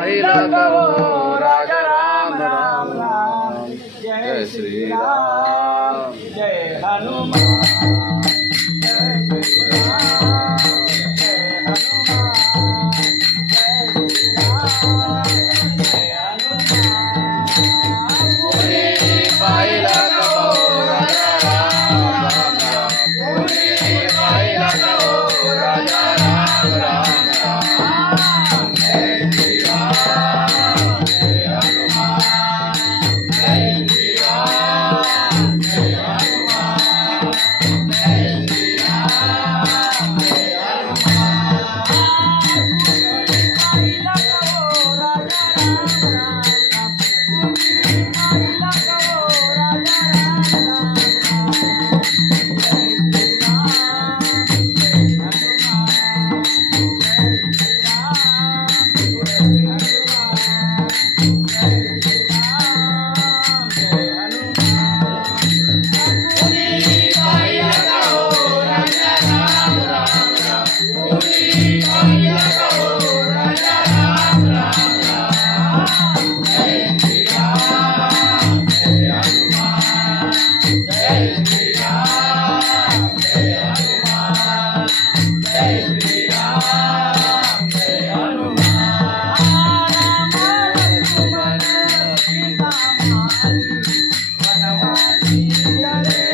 Raja Ram. Ram. Ram. Jai Shri Ram. Jai Hanuman. Jai Shri Ram Jai Hanuman. Wanna.